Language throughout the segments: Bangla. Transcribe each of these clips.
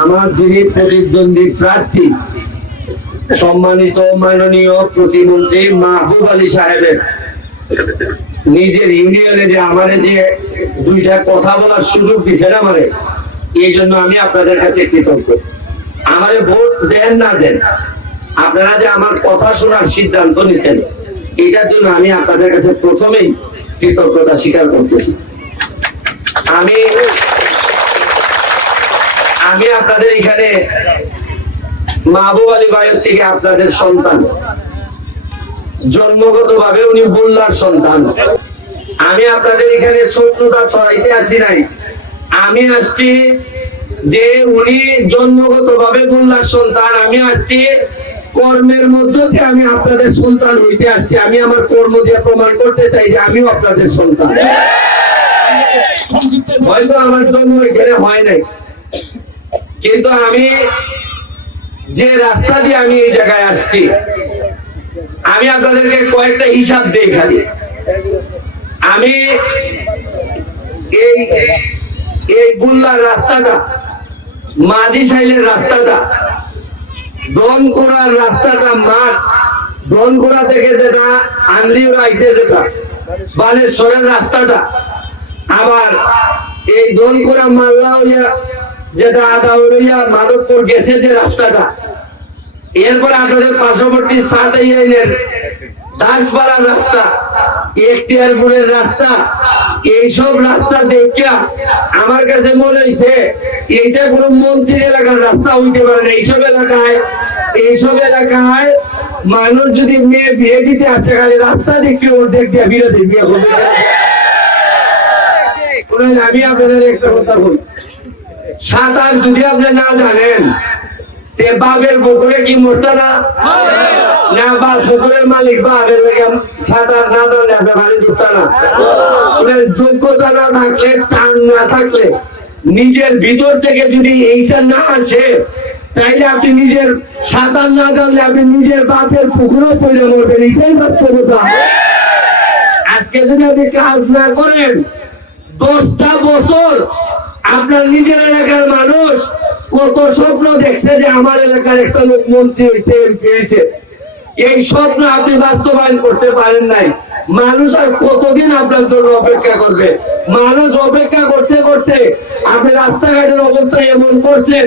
আমার যিনি প্রতিদ্বন্দ্বী প্রার্থী সম্মানিত মাননীয় প্রতিমন্ত্রী মাহবুব আলী সাহেবের নিজের ইউনিয়নে যে আমারে যে দুইটা কথা বলার সুযোগ দিচ্ছেন আমারে, এই জন্য আমি আপনাদের কাছে কৃতজ্ঞ। আমারে ভোট দেন না দেন, আপনারা যে আমার কথা শোনার সিদ্ধান্ত নিছেন, এটার জন্য আমি আপনাদের কাছে প্রথমেই কৃতজ্ঞতা স্বীকার করতেছি। আমি আপনাদের এখানে মাহবুব আলী ভাই হচ্ছে কি আপনাদের সন্তান, জন্মগত ভাবে উনি বুল্লার সন্তান। আমি আপনাদের এখানে শত্রুতা ছড়াইতে আসি নাই, আমি আসছি যে উনি জন্মগত ভাবে বুল্লার সন্তান, আমি আসছি কর্মের মধ্য দিয়ে আমি আপনাদের সন্তান হইতে আসছি। আমি আমার কর্ম দিয়ে প্রমাণ করতে চাই যে আমিও আপনাদের সন্তান। হয়তো আমার জন্ম এখানে হয় নাই, কিন্তু আমি যে রাস্তা দিয়ে আমি এই জায়গায় আসছি, আমি আপনাদেরকে কয়েকটা হিসাব দিই খালি। আমি এই বুল্লার রাস্তাটা, মাঝি সাইলের রাস্তাটা, দনকোড়ার রাস্তাটা, মাঠ দনকোড়া থেকে যেটা আন্দিউরা আইছে, যেটা বালেশ্বরের রাস্তাটা, আবার এই দনকোড়া মাল্লা হইয়া যেটা আদাউরিয়া মাধবপুর গেছে যে রাস্তাটা, এরপর আপনাদের পার্শ্ববর্তী সাতাইয়ের দাসপাড়ার রাস্তা, এখতিয়ারপুরের রাস্তা, এইসব রাস্তা দেখা আমার কাছে মনে হয়েছে এইটা কোনো মন্ত্রী এলাকার রাস্তা হইতে পারে না। এইসব এলাকায় মানুষ যদি মেয়ে বিয়ে দিতে আসে, খালি রাস্তা দেখে ওর দেখতে বিরোধী বিয়ে করবে। আমি আপনাদের একটা কথা বলি, সাঁতার যদি আপনি না জানেন, তে বাঘের পুকুরে কি মরতে না বা পুকুরের মালিক বাঘের সাঁতার না জানলে আপনি পানি ঢুকতে না। যোগ্যতা না থাকলে, টান না থাকলে, নিজের ভিতর থেকে যদি এইটা না আসে, তাইলে আপনি নিজের সাঁতার না জানলে আপনি নিজের বাপের পুকুরেও পড়ে মরবেন। এটাই বাস্তবতা। আজকে যদি আপনি কাজ না করেন, 10টা বছর আপনার নিজের এলাকার মানুষ কত স্বপ্ন দেখছে যে আমার এলাকার একটা লোক মন্ত্রী হয়েছে, এমপি হয়েছে, এই স্বপ্ন আপনি বাস্তবায়ন করতে পারেন নাই। মানুষ আর কতদিন আপনার জন্য অপেক্ষা করবে? মানুষ অপেক্ষা করতে করতে আপনি রাস্তাঘাটের অবস্থা এমন করছেন,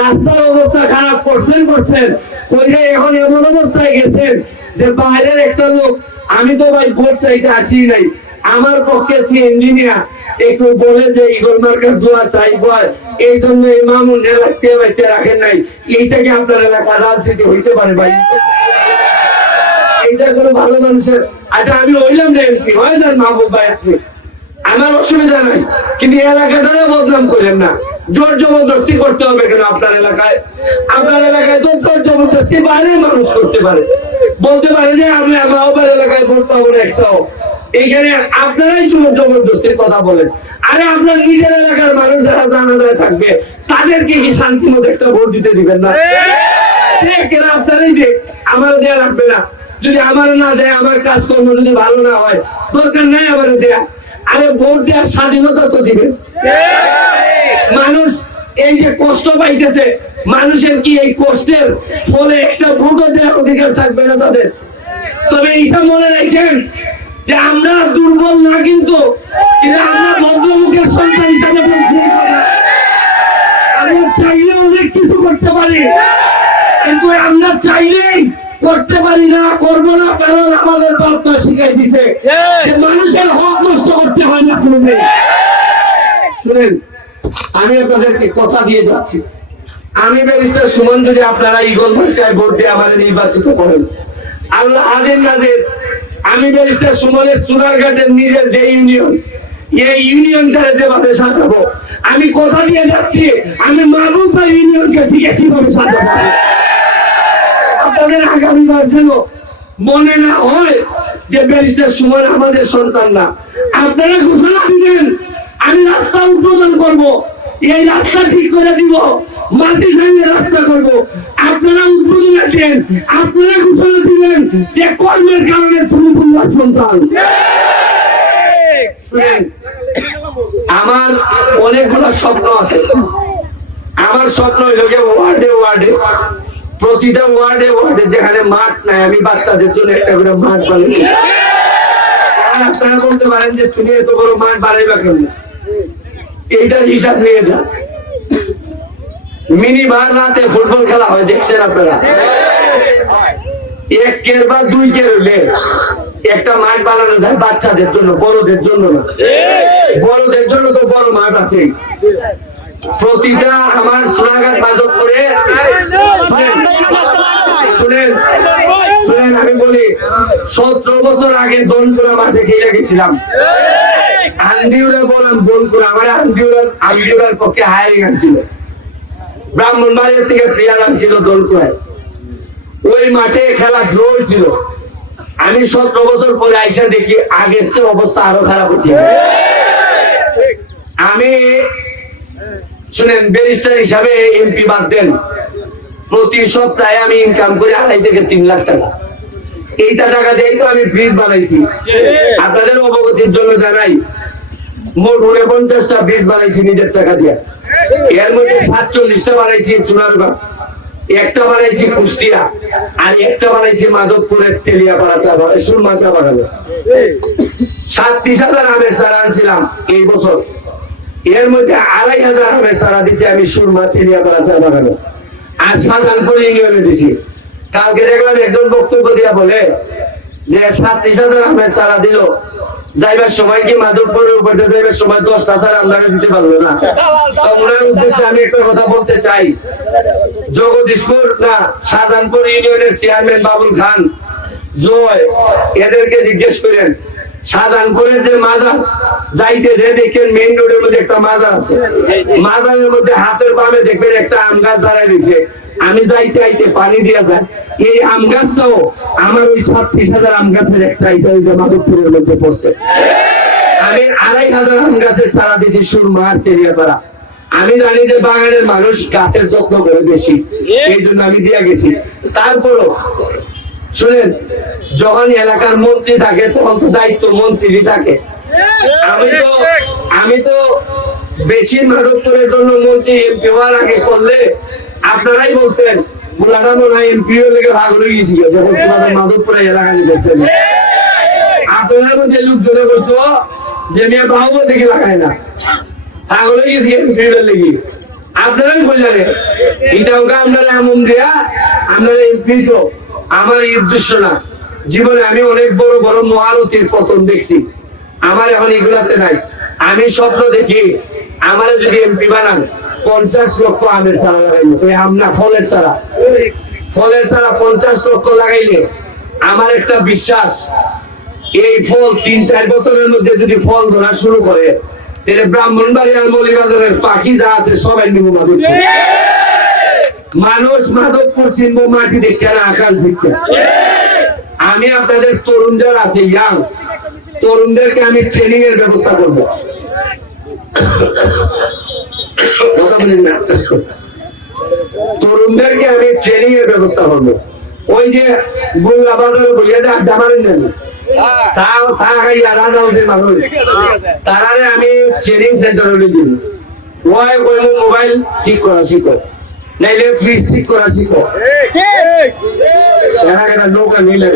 রাস্তার অবস্থা খারাপ করছেন কইলে এখন এমন অবস্থায় গেছেন যে বাইরের একটা লোক, আমি তো ভাই ভোট চাইতে আসি নাই, আমার পক্ষে সে ইঞ্জিনিয়ার একটু বলে যে ইগল মার্কার দোয়া চাইব, এই জন্য এই মামুন রাখতে রাখেন নাই। এইটাকে আপনার এলাকার রাজনীতি হইতে পারে ভাই? এটা কোনো ভালো মানুষের? আচ্ছা, আমি হইলাম না এমপি, হয়ে যান মাহবুব ভাই আপনি, আমার অসুবিধা নাই, কিন্তু এলাকাটারে বদনাম করেন না। জোর জবরদস্তি করতে হবে কেন আপনার এলাকায়? আপনার এলাকায় তো জোর জবরদস্তি বাইরে মানুষ করতে পারে, বলতে পারে যে আমি আমার এলাকায় ভোট পাবো না একটাও। এইখানে আপনারাই জবরদস্তির কথা বলেন। আরে আপনার নিজের এলাকার মানুষ যারা জানা যায় থাকবে, তাদেরকে কি শান্তি মতো একটা ভোট দিতে দিবেন না? আপনারাই দেখ, আমার দেয়া লাগবে না। যদি আমার না দেয়, আমার কাজকর্ম যদি ভালো না হয়, দরকার নাই আমার দেয়া। আরে ভোট দেওয়ার স্বাধীনতা তো দিবেন। মানুষ এই যে কষ্ট পাইতেছে, মানুষের কি এই কষ্টের ফলে একটা ভোটও দেওয়ার অধিকার থাকবে না তাদের? তবে এইটা মনে রাখেন যে আমরা দুর্বল না, কিন্তু আমরা ভদ্রলোকের সন্তান হিসাবে বলছি, আমরা চাইলে অনেক কিছু করতে পারি, কিন্তু আমরা চাইলেই করতে পারি না, করবো না, কারণ আমাদের বাপমা শিখাই দিছে যে মানুষের হক নষ্ট করতে হয় না কোনোদিন। শুনেন, আমি আপনাদেরকে কথা দিয়ে যাচ্ছি, আমি ব্যারিস্টার সুমন, যদি আপনারা ইগল মার্কায় ভোট দিয়ে আমাদের নির্বাচিত করেন, আল্লাহ হাজির নাজির, আমি ব্যারিস্টার সুমনের চুনারঘাটের নিজের যে ইউনিয়ন, এই ইউনিয়নটারে যেভাবে সাজাবো, আমি কথা দিয়ে যাচ্ছি, আমি মাহবুব ভাই ইউনিয়নকে ঠিক কিভাবে সাজাবো। আপনাদের আগামীবার যেন মনে না হয় যে ব্যারিস্টার সুমন আমাদের সন্তান না। আপনারা ঘোষণা দিবেন, আমি রাস্তা উদ্বোধন করব, এই রাস্তা ঠিক করে দিব, মাঝি সাইলের রাস্তা করব, আপনারা উদ্বোধন আছেন, আপনারা ঘোষণা দিবেন যে কর্মের কারণে তুমি বুল্লার সন্তান। আমার অনেকগুলো স্বপ্ন আছে, আমার স্বপ্ন হইল যে ওয়ার্ডে ওয়ার্ডে, প্রতিটা ওয়ার্ডে ওয়ার্ডে যেখানে মাঠ নাই আমি বাচ্চাদের জন্য একটা করে মাঠ বানাই। আপনারা বলতে পারেন যে তুমি এত বড় মাঠ বানাইবা কেমন, এইটার হিসাব নিয়ে যান। মিনি বার রাতে ফুটবল খেলা হয়, দেখছেন আপনারা? এক কের বা দুই কের হইলে একটা মাঠ বানানো যায় বাচ্চাদের জন্য, বড়দের জন্য না। বড়দের জন্য তো বড় মাঠ আছে। প্রতিটা আমার সোনাঘাট মাধবপুরে, শুনেন শুনেন আমি বলি, 17 বছর আগে দনকুড়া মাঠে খেলে গেছিলাম। আন্দিউরা বলেন দনকুড়া, আমার আন্দিউরার পক্ষে হায়ারিং আনছিল, ব্রাহ্মণবাড়িয়া থেকে প্রিয়ার আনছিল দনকুড়ায়। ওই মাঠে খেলা ড্র ছিল। আমি 17 বছর পরে আইসা দেখি আগের চেয়ে অবস্থা আরো খারাপ হচ্ছে। আমি শুনেন ব্যারিস্টার হিসাবে এমপি বাদ দেন, প্রতি সপ্তাহে আমি ইনকাম করি 2.5 থেকে 3 লাখ টাকা। এইটা টাকা দিয়েই তো আমি ব্রিজ বানাইছি। আপনাদের অবগতির জন্য জানাই, মোট 49টা ব্রিজ বানাইছি নিজের টাকা দিয়ে। এর মধ্যে 47টা বানাইছি সোনারগাঁ, একটা বানাইছি কুষ্টিয়া, আর একটা বানাইছি মাধবপুরের তেলিয়াপাড়া চা বাগানে, সুরমা চা বাগানে। 37,000 আমের চারা আনছিলাম এই বছর, এর মধ্যে 2,500 আমের চারা দিছি আমি সুরমা তেলিয়াপাড়া চা বাগানে, আর শাহজাহানপুর ইউনিয়নে দিছি। কালকে দেখলাম একজন বক্তব্য দিয়া বলে যে 37,000 আমের চারা দিল, যাইবার সময় কি মাধবপুরের উপর যাইবার সময় 10টা চারা আমরা দিতে পারলো না। ওনার উদ্দেশ্যে আমি একটা কথা বলতে চাই, জগদীশপুর না শাহজাহানপুর ইউনিয়নের চেয়ারম্যান বাবুল খান, জয়, এদেরকে জিজ্ঞেস করেন শাহজাহানপুরের যে মাজার যাইতে যে দেখেন মেইন রোডের মধ্যে একটা মাজার আছে, মাজারের মধ্যে হাতের বামে দেখবেন একটা আম গাছ দাঁড়ায় রয়েছে। আমি যাইতে আইতে পানি দিয়া যায়, এই আম গাছটাও আমার ওই 36,000 আম গাছের একটা, এটা মাধবপুরের মধ্যে পড়ছে। আমি 2,500 আম গাছের চারা দিছি সুরমা আর তেলিয়াপাড়া। আমি জানি যে বাগানের মানুষ গাছের যত্ন করে বেশি, এই জন্য আমি দিয়া গেছি। তারপরও শুনেন, যখন এলাকার মন্ত্রী থাকে তখন তো দায়িত্ব মন্ত্রীরই থাকে। আমি তো বেশি মাধবপুরের জন্য মন্ত্রী এমপি হওয়ার আগে করলে আপনারাই বলতেন বুলাটা মনে হয় এমপি লেগে ভাগ হয়ে গেছি, যখন তোমাদের মাধবপুরে এলাকা দিতেছেন। আপনার মধ্যে লোকজনে বলতো যে মেয়ে বাহুবল থেকে লাগায় না, পাগল হয়ে গেছি এমপি লেগে। আপনারাই বললেন এটাও আপনারা এমন দেয়া, আপনারা এমপি তো আমার এই উদ্দেশ্য না। জীবনে আমি অনেক বড় বড় মহারথীর পতন দেখছি, আমার এখন এগুলাতে নাই। আমি স্বপ্ন দেখি আমার যদি এমপি বানান 50 লক্ষ আমের চারা লাগাইলে, ওই আম না ফলের চারা, ফলের চারা 50 লক্ষ লাগাইলে আমার একটা বিশ্বাস, এই ফল 3-4 বছরের মধ্যে যদি ফল ধরা শুরু করে, তাহলে ব্রাহ্মণবাড়িয়ার মৌলিবাজারের পাখি যা আছে সবাই নিব মাধবপুর। মানুষ মাধবপুর চিনবো মাটি দেখে না, আকাশ দেখে। আমি আপনাদের তরুণ যারা আছে, ইয়াং তরুণদেরকে আমি ট্রেনিং এর ব্যবস্থা করবো। তরুণদেরকে আমি ট্রেনিং এর ব্যবস্থা করবো। ওই যে গোল্লা বাজারে বইয়া যে আড্ডা মারেন না, তারারে আমি ট্রেনিং সেন্টারে দিব। ওই মোবাইল ঠিক করা শিখো, নাইলে ফ্রিজ ঠিক করা শিখো। নৌকা নিলে